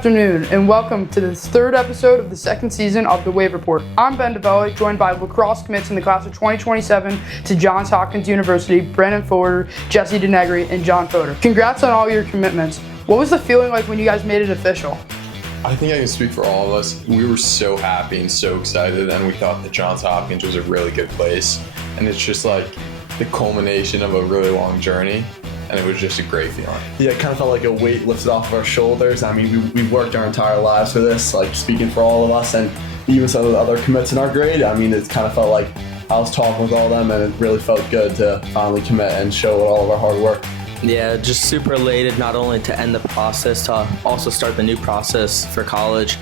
afternoon, and welcome to this third episode of the second season of The Wave Report. I'm Ben DeBelli, joined by lacrosse commits in the class of 2027 to Johns Hopkins University, Brandon Fodor, Jesse DeNegri, and John Fodor. Congrats on all your commitments. What was the feeling like when you guys made it official? I think I can speak for all of us. We were so happy and so excited, and we thought that Johns Hopkins was a really good place. And it's just like the culmination of a really long journey. And it was just a great feeling. Yeah, it kind of felt like a weight lifted off of our shoulders. I mean, we've worked our entire lives for this, like speaking for all of us, and even some of the other commits in our grade. I mean, it kind of felt like I was talking with all of them, and it really felt good to finally commit and show all of our hard work. Yeah, just super elated not only to end the process, to also start the new process for college,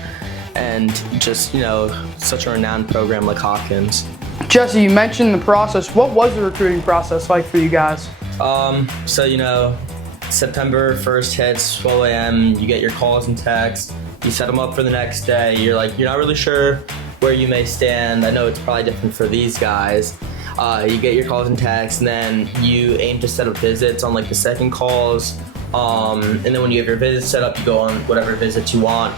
and just, such a renowned program like Hopkins. Jesse, you mentioned the process. What was the recruiting process like for you guys? September 1st hits, 12 a.m., you get your calls and texts, you set them up for the next day, you're not really sure where you may stand. I know it's probably different for these guys. You get your calls and texts, and then you aim to set up visits on the second calls, and then when you have your visits set up, you go on whatever visits you want,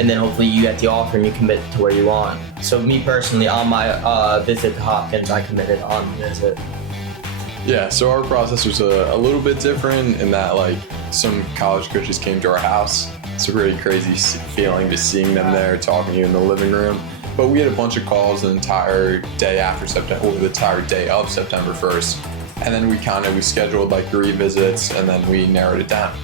and then hopefully you get the offer and you commit to where you want. So me personally, on my visit to Hopkins, I committed on the visit. Yeah, so our process was a little bit different in that some college coaches came to our house. It's a really crazy feeling just seeing them there talking to you in the living room. But we had a bunch of calls the entire day after September, or the entire day of September 1st. And then we scheduled 3 visits, and then we narrowed it down.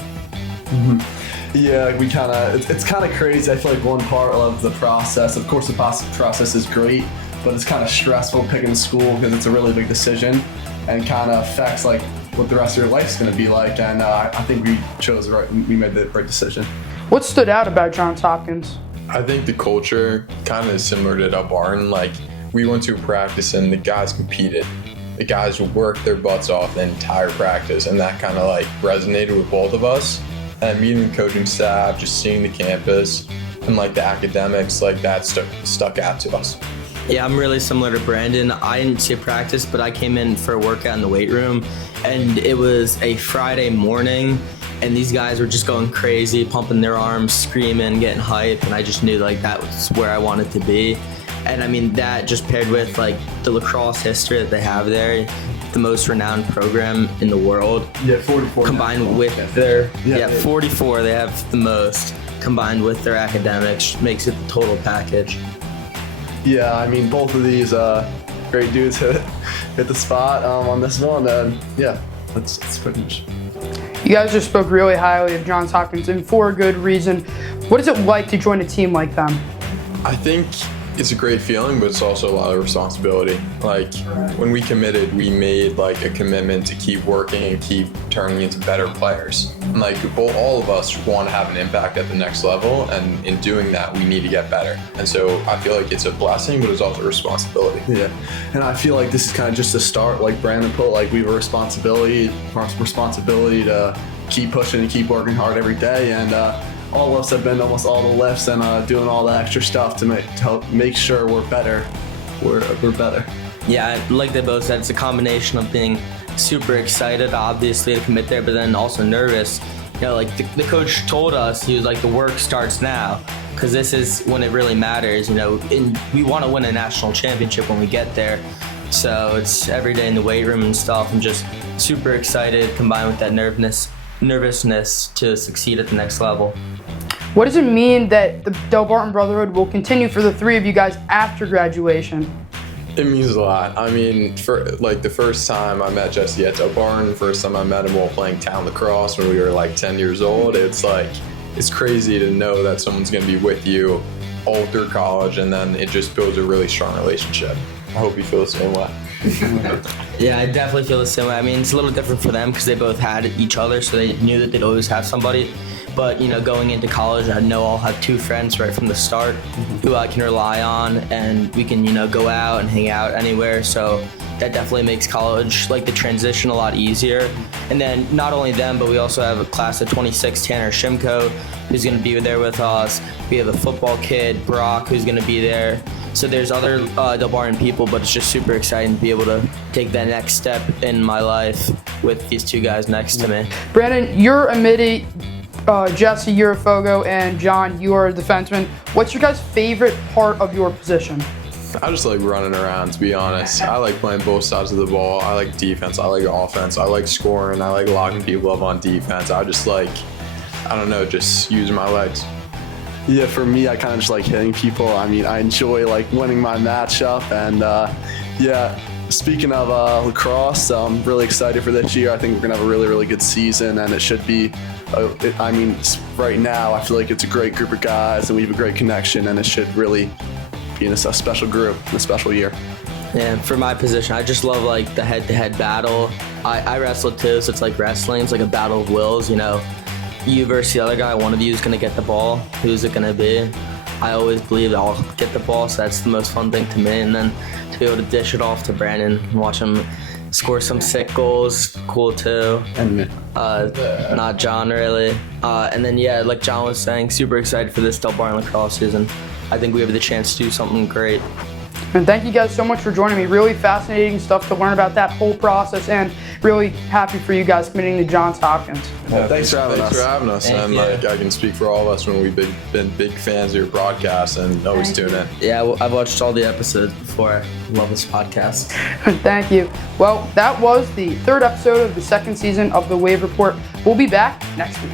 Mm-hmm. Yeah, it's kind of crazy. I feel like one part of the process, of course the process is great, but it's kind of stressful picking a school because it's a really big decision and kind of affects what the rest of your life's going to be like. And I think we made the right decision. What stood out about Johns Hopkins? I think the culture kind of is similar to Del Barton. We went to a practice and the guys competed. The guys worked their butts off the entire practice, and that kind of resonated with both of us. And meeting the coaching staff, just seeing the campus and the academics, that stuck out to us. Yeah, I'm really similar to Brandon. I didn't see a practice, but I came in for a workout in the weight room, and it was a Friday morning, and these guys were just going crazy, pumping their arms, screaming, getting hype, and I just knew that was where I wanted to be. And I mean, that just paired with the lacrosse history that they have there, the most renowned program in the world. Yeah, 44. Combined with their 44, they have the most, combined with their academics, makes it the total package. Yeah, I mean, both of these great dudes hit the spot on this one, and yeah, that's pretty much. You guys just spoke really highly of Johns Hopkins, and for a good reason. What is it like to join a team like them? I think it's a great feeling, but it's also a lot of responsibility. When we committed, we made a commitment to keep working and keep turning into better players. And all of us want to have an impact at the next level, and in doing that, we need to get better. And so I feel like it's a blessing, but it's also a responsibility. Yeah, and I feel like this is kind of just a start. Like Brandon put, we have a responsibility to keep pushing and keep working hard every day. And all of us have been to almost all the lifts and doing all the extra stuff to help make sure we're better. We're better. Yeah, like they both said, it's a combination of being super excited, obviously, to commit there, but then also nervous. The coach told us, he was like, the work starts now, because this is when it really matters, and we want to win a national championship when we get there. So it's every day in the weight room and stuff, and just super excited, combined with that nervousness to succeed at the next level. What does it mean that the Del Barton Brotherhood will continue for the 3 of you guys after graduation? It means a lot. I mean, for the first time I met Jesse at Del Barton, the first time I met him while playing town lacrosse when we were 10 years old, it's crazy to know that someone's going to be with you all through college, and then it just builds a really strong relationship. I hope you feel the same way. Yeah, I definitely feel the same way. I mean, it's a little different for them because they both had each other, so they knew that they'd always have somebody. But, going into college, I know I'll have 2 friends right from the start who I can rely on, and we can, go out and hang out anywhere. So that definitely makes college, the transition, a lot easier. And then not only them, but we also have a class of 26, Tanner Shimko, who's going to be there with us. We have a football kid, Brock, who's going to be there. So there's other Del Barton people, but it's just super exciting to be able to take that next step in my life with these 2 guys next to me. Brandon, you're a midi Jesse, you're a Fogo, and John, you are a defenseman. What's your guys' favorite part of your position? I just like running around, to be honest. I like playing both sides of the ball. I like defense. I like offense. I like scoring. I like locking people up on defense. I just like, I don't know, just using my legs. Yeah, for me, I kind of just like hitting people. I mean, I enjoy like winning my matchup, and yeah. Speaking of lacrosse, I'm really excited for this year. I think we're gonna have a really, really good season, and it should be. I mean, right now, I feel like it's a great group of guys, and we have a great connection, and it should really be in a special group, in a special year. Yeah, for my position, I just love like the head-to-head battle. I wrestle too, so it's like wrestling. It's like a battle of wills, you know. You versus the other guy, one of you is gonna get the ball. Who's it gonna be? I always believe I'll get the ball, so that's the most fun thing to me. And then to be able to dish it off to Brandon and watch him score some sick goals, cool too. And Not John really. And then yeah, like John was saying, super excited for this Del Barn lacrosse season. I think we have the chance to do something great. And thank you guys so much for joining me. Really fascinating stuff to learn about that whole process, and really happy for you guys committing to Johns Hopkins. Yeah, thanks for having us. Thank And you. like, I can speak for all of us when we've been big fans of your broadcast and always tune in. Yeah, I've watched all the episodes before. I love this podcast. Thank you. Well, that was the third episode of the second season of the Wave Report. We'll be back next week.